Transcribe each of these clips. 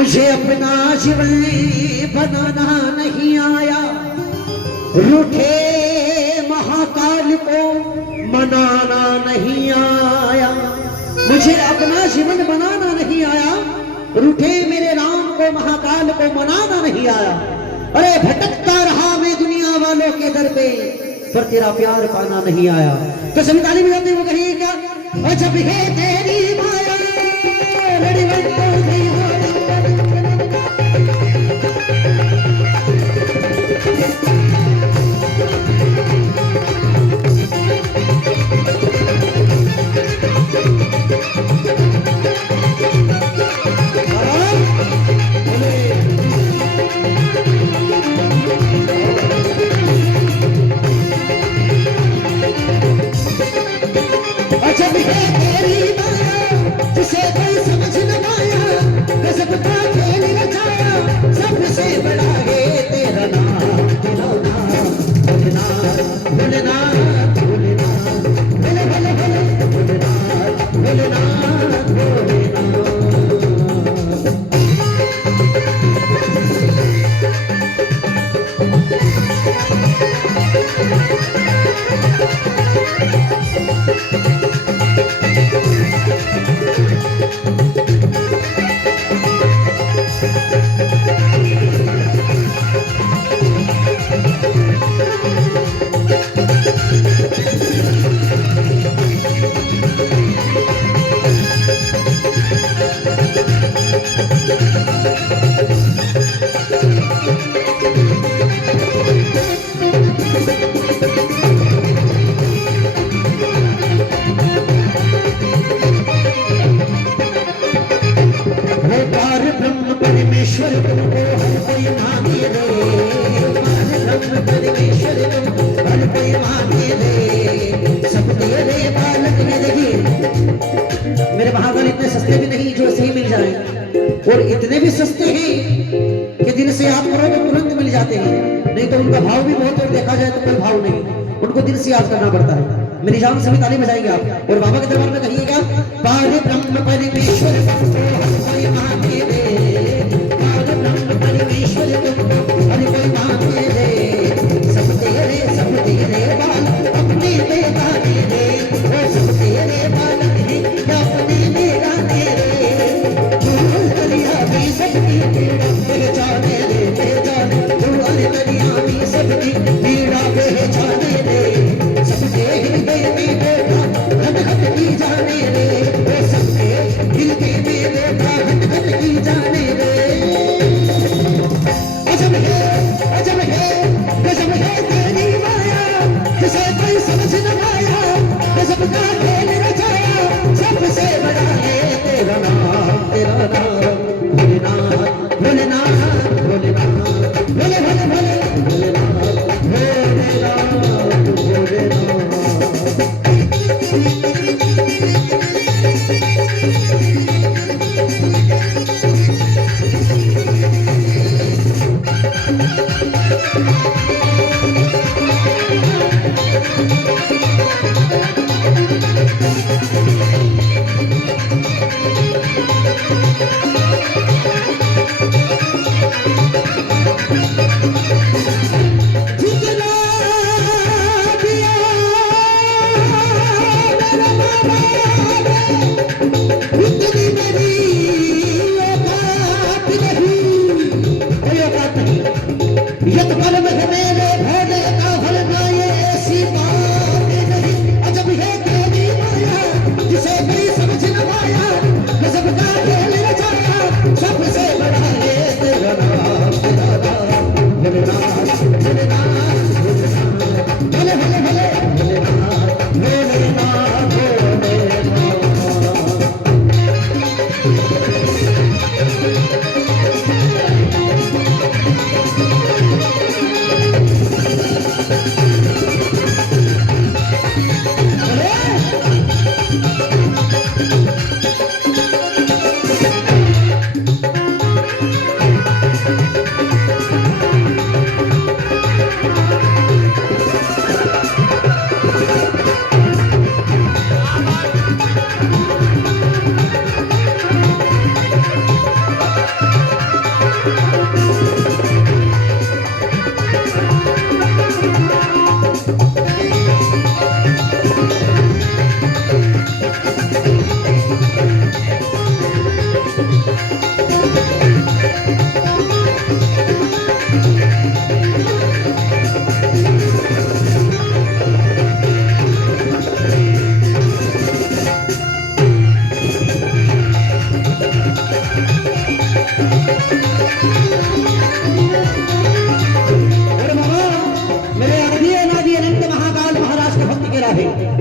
मुझे अपना जीवन बनाना नहीं आया, रूठे महाकाल को मनाना नहीं आया। मुझे अपना जीवन बनाना नहीं आया, रूठे मेरे राम को महाकाल को मनाना नहीं आया। अरे भटकता रहा मैं दुनिया वालों के दर पे, पर तेरा प्यार पाना नहीं आया। तो सभी ताली बजाते वो कहिए क्या, और जब है तेरी माया लड़ी मेरे महागण इतने सस्ते भी नहीं जो ऐसे ही मिल जाए, और इतने भी सस्ते हैं कि दिल से याद करो तो तुरंत मिल जाते हैं, नहीं तो उनका भाव भी बहुत और देखा जाए तो कोई भाव नहीं, उनको दिल से याद करना पड़ता है। मेरी जान सभी ताली बजाएंगे आप, और बाबा के दरबार में कहिएगा पार ब्रह्म परमेश्वर सब तेरे बाल अपने बेगाने रे, वो सब तेरे बालक हैं या अपने बेगाने रे, तू दरिया भी सबकी पीड़ा पहचाने रे, पहचाने तू दरिया भी सबकी पीड़ा पहचाने रे, सबके हृदय में बैठा घट घट की जाने रे, वो सबके हृदय में बैठा घट घट की जाने रे। अजब है गजब है तेरी माया, जिसे कोई समझ न पाया, गजब का खेल रचाया, सबसे बड़ा है तेरा नाम, तेरा नाम भोलेनाथ भोलेनाथ भोलेनाथ भोले भोले भोले भोलेनाथ भोलेनाथ भोलेनाथ।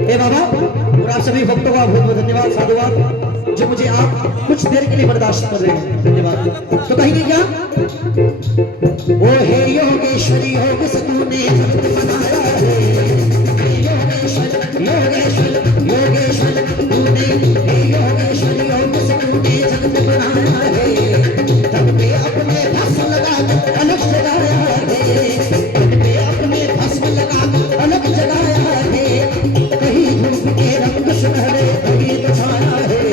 हे बाबा, और आप सभी भक्तों का बहुत बहुत धन्यवाद, साधुवाद, जो मुझे आप कुछ देर के लिए बर्दाश्त कर रहे हैं। धन्यवाद। तो कहेंगे क्या? ओ हे योगेश्वरी योग से तूने जगत बनाया है, योगेश्वर योगेश्वर योगेश्वर तूने, हे योगेश्वरी योग से तूने जगत बनाया है, तब पे अपने भस्म लगा अलग जगाया है, तब पे अपने भस्म लगा अलग जगाया है, कहीं धूप के रंग सुनहरे कहीं तो छाया है,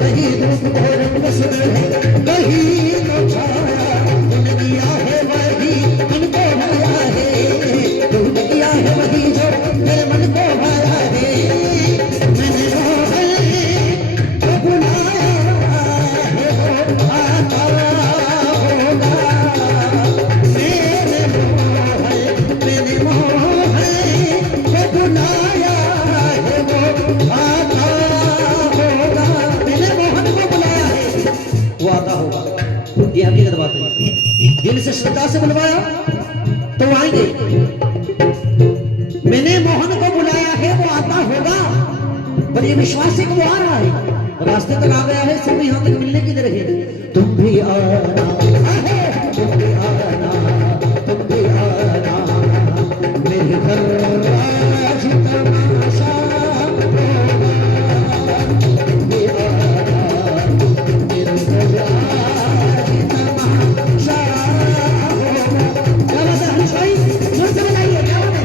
कहीं धूप के रंग सुनहरे कहीं तो छाया, तूने किया है वही मन को भाया है, तूने किया है वही जो मेरे मन को भाया है, मैंने मोहन को बुलाया है वो आता होगा, मैंने मोहन को बुलाया है वो आता होगा, मैंने मोहन को बुलाया है वो आता होगा। ये हकीकत बात है, दिल से श्रद्धा से बुलवाया तो आएंगे। मैंने मोहन को बुलाया है वो आता होगा, पर ये विश्वास है कि वो आ रहा है, रास्ते तक आ गया है, सब यहाँ तक मिलने की देर है। तुम भी आना, तुम भी आना, तुम भी आना, मेरे घर आज तमाशा होगा, तुम भी आना, मेरे घर आज तमाशा होगा। क्या बात है हरीश भाई, जोर से बताइए क्या बात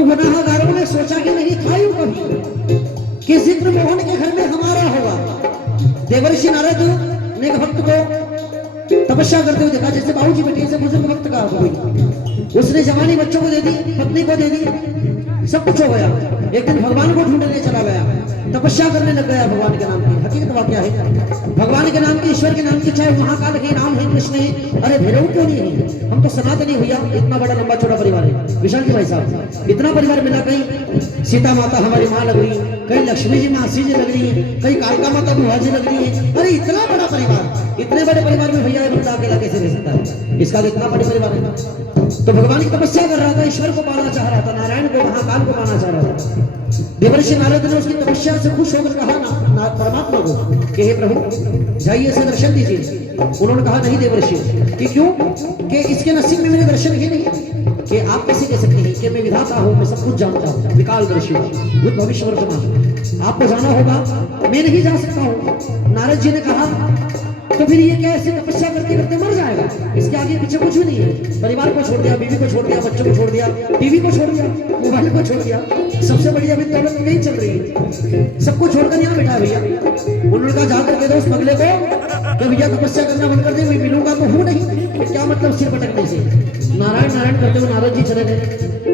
गुनाहगारों ने सोचा कि नहीं खाई कभी कि जिक्र मोहन के घर में हमारा होगा। देवर्षि नारद ने एक भक्त को तपस्या करते हुए देखा, जैसे बाबूजी बेटी से बुजुर्ग भक्त का कोई, उसने जवानी बच्चों को दे दी, पत्नी को दे दी, सब कुछ हो गया। एक दिन भगवान को ढूंढने चला गया, तपस्या करने लग गया भगवान के नाम की। हकीकत वाक्य है, भगवान के नाम की, ईश्वर के नाम की, चाहे महाकाल के नाम है, कृष्ण है, अरे भैरव क्यों नहीं है? हम तो सनातनी भैया, इतना बड़ा लंबा छोटा परिवार है। विशाल जी भाई साहब, इतना परिवार मिला, कहीं सीता माता हमारी माँ लग रही है, कहीं लक्ष्मी जी मासी जी लग रही है, कहीं कालका माता बुआ जी लग रही है। अरे इतना बड़ा परिवार, इतने बड़े परिवार में भैया बंदा अकेला कैसे रह सकता है? इसका इतना बड़े परिवार है। तो भगवान की तपस्या कर रहा था, ईश्वर को पाना चाह रहा था, नारायण को, महाकाल को पाना चाह रहा था। देवर्षि नारद ने उसकी तपस्या से खुश होकर कहा ना परमात्मा को कि हे प्रभु जाइए से दर्शन दीजिए। उन्होंने कहा नहीं देवर्षि, कि क्यों? कि इसके नसीब में मेरे दर्शन ही नहीं, कि आप कैसे कह सकते हैं कि मैं विधाता हूँ, मैं सब कुछ जानता हूँ, विकाल दर्शी हूँ, भूत भविष्य वर्तमान, आपको जाना होगा, मैं नहीं जा सकता हूँ। नारद जी ने कहा तो फिर ये क्या ऐसे तपस्या करते करते मर जाएगा? इसके आगे पीछे कुछ भी नहीं है। परिवार को छोड़ दिया, बीवी को छोड़ दिया, बच्चों को छोड़ दिया, टीवी को छोड़ दिया, मोबाइल को छोड़ दिया, सबसे बड़ी अभी दौलत नहीं चल रही है, सबको छोड़कर यहाँ बैठा भैया। उन्होंने कहा जाकर के दोस्त अगले को कि भैया तपस्या करना बंद कर दे, मैं मिलूंगा तो हूँ नहीं, क्या मतलब सिर पटकने से? नारायण नारायण करते हुए नारद जी चले गए।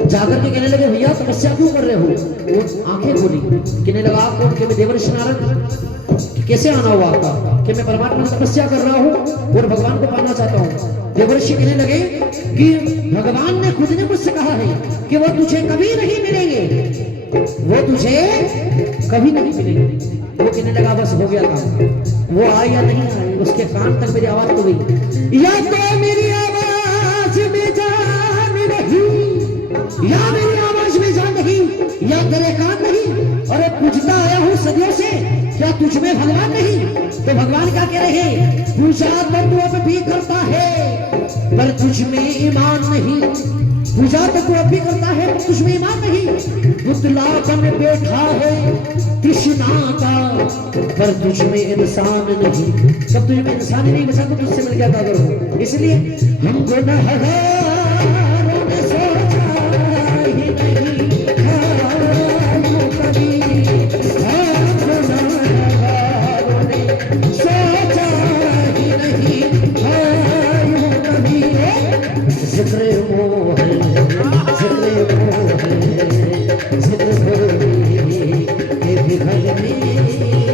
जाकर के कहने लगे भैया तपस्या क्यों कर रहे हो? वो आंखें खोली, कहने लगा आपको कि मैं देवर्षि नारद कैसे आना हुआ आपका? कि मैं परमात्मा की तपस्या कर रहा हूँ और भगवान को पाना चाहता हूँ। देवर्षि कहने लगे कि भगवान ने खुद ने मुझसे कहा है कि वो तुझे कभी नहीं मिलेंगे, वो तुझे कभी नहीं मिलेंगे। वो कहने लगा बस हो गया काम, वो आए या नहीं आए, उसके कान तक मेरी आवाज तो गई, या तो मेरी आवाज में जान नहीं, या मेरी आवाज में जान नहीं, दरेकान नहीं, अरे पूछता आया हूँ सदियों से, क्या तुझ में भगवान नहीं? तो भगवान क्या कह रहे? पूजा तो तू अब भी करता है पर तुझ में ईमान नहीं। पूजा तो तू अब भी करता है पर तुझ में ईमान नहीं। पुतला बन बैठा है कृष्णा का पर तुझ में इंसान नहीं। जब तुझ में इंसान ही नहीं बचा तो तुझसे मिल गया कागर हो। इसलिए हमको न जिक्र मोह जिक्र मोह जिक्र मोह के भी घर में